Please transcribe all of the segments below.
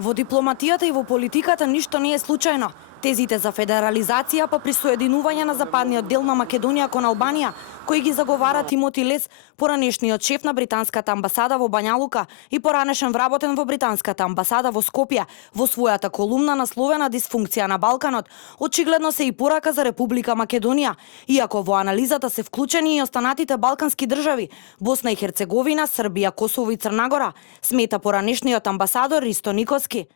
Во дипломатијата и во политиката ништо не е случајно. Тезите за федерализација па присоединување на западниот дел на Македонија кон Албанија, кои ги заговара Тимоти Лес, поранешниот шеф на британската амбасада во Бања Лука и поранешен вработен во британската амбасада во Скопје, во својата колумна насловена Дисфункција на Балканот, очигледно се и порака за Република Македонија, иако во анализата се вклучени и останатите балкански држави, Босна и Херцеговина, Србија, Косово и Црна Гора, смета поранешниот амбасадор Ристо Никоски.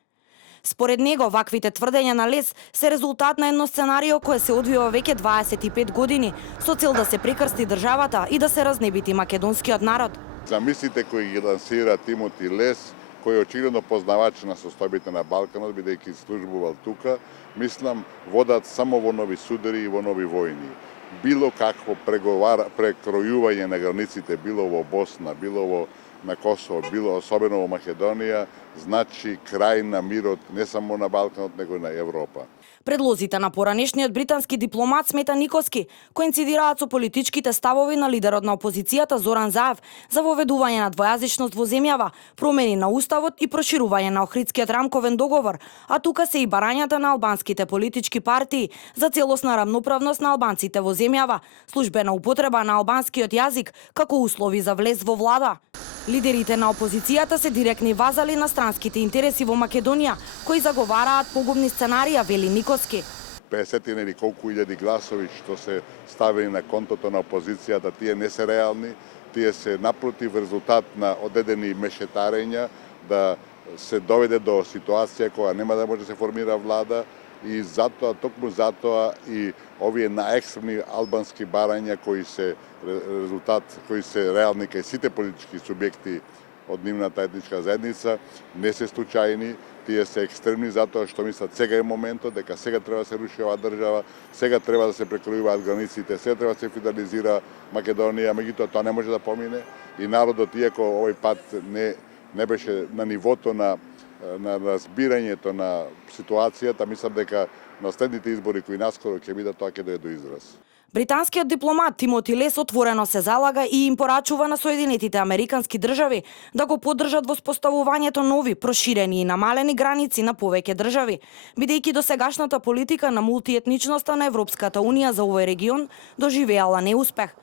Според него, ваквите тврдења на Лес се резултат на едно сценарио кое се одвива веќе 25 години, со цел да се прекрсти државата и да се разнебити македонскиот народ. Замислите кои ги лансира Тимоти Лес, кој е очигледно познавач на состојбите на Балканот, бидејќи службувал тука, мислам, водат само во нови судари и во нови војни. Било какво прекројување на границите, било во Босна, било на Косово, било особено во Македонија, значи крај на мирот не само на Балканот, него и на Европа. Предлозите на поранешниот британски дипломат смета Никоски коинцидираат со политичките ставови на лидерот на опозицијата Зоран Заев за воведување на двојазичност во земјава, промени на уставот и проширување на Охридскиот рамковен договор, а тука се и барањата на албанските политички партии за целосна рамноправност на албанците во земјава, службена употреба на албанскиот јазик како услови за влез во влада. Лидерите на опозицијата се директни вазали на странските интереси во Македонија, кои заговараат погубни сценарија, вели Никоски. 50 или колку илјади гласови што се ставени на контото на опозицијата, тие не се реални, тие се напротив резултат на одедени мешетарења да се доведе до ситуација која нема да може да се формира влада и затоа, токму затоа и овие наекстремни албански барања кои се резултат, кои се реални кај сите политички субјекти од нивната етничка заедница, не се случајни, тие се екстремни затоа што мислат сега е моментот, дека сега треба да се руши оваа држава, сега треба да се прекројуваат границите, сега треба да се федерализира Македонија, меѓутоа тоа не може да помине и народот, иако овој пат не беше на нивото на разбирањето на ситуацијата, мислам дека на следните избори кои наскоро ќе бидат, тоа ќе дојде до израз. Британскиот дипломат Тимоти Лес отворено се залага и им порачува на Соединетите Американски држави да го поддржат во споставувањето нови, проширени и намалени граници на повеќе држави, бидејќи досегашната политика на мултиетничноста на Европската Унија за овој регион доживеала неуспех.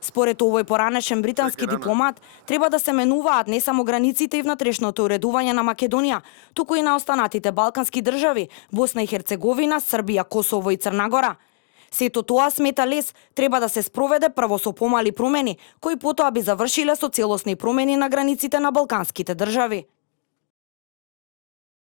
Според овој поранешен британски дипломат, треба да се менуваат не само границите и внатрешното уредување на Македонија, туку и на останатите балкански држави, Босна и Херцеговина, Србија, Косово и Црна Гора. Сето тоа, смета Лес, треба да се спроведе прво со помали промени, кои потоа би завршиле со целосни промени на границите на балканските држави.